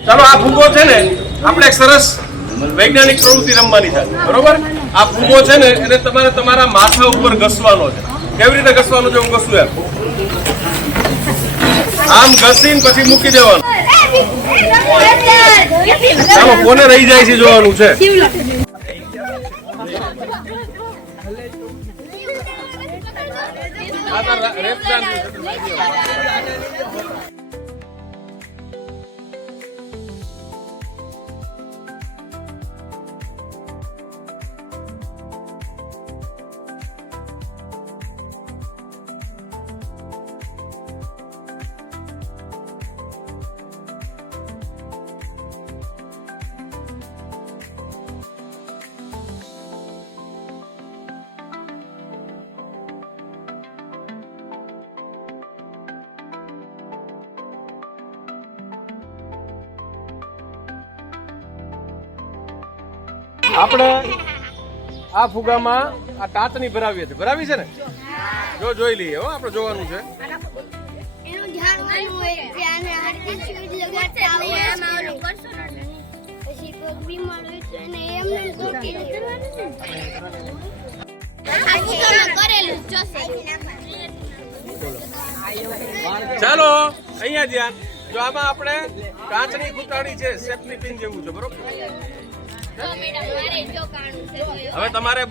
ચાલો આ ફૂગો છે ને આપણે એક સરસ વૈજ્ઞાનિક પ્રવૃત્તિ રમવાની છે, બરોબર? આ ફૂગો છે ને એને તમારે તમારા માથા ઉપર ઘસવાનો છે. કેવી રીતે ઘસવાનો છે હું ઘસું એમ. આમ ઘસીને પછી મૂકી દેવાનું. ચાલો કોને રહી જાય છે જોવાનું છે. આપણે આ ફુગામાં આ ટાટની ભરાવીએ છીએ. ભરાવી છે ને? જો જોઈ લઈએ હો, આપણે જોવાનું છે. ચાલો અહીંયા ધ્યાન. જો આમાં આપણે કાચની ખૂટાડી છે, સેફ્ટી પિન જેવું છે, બરોબર? હવે તમારે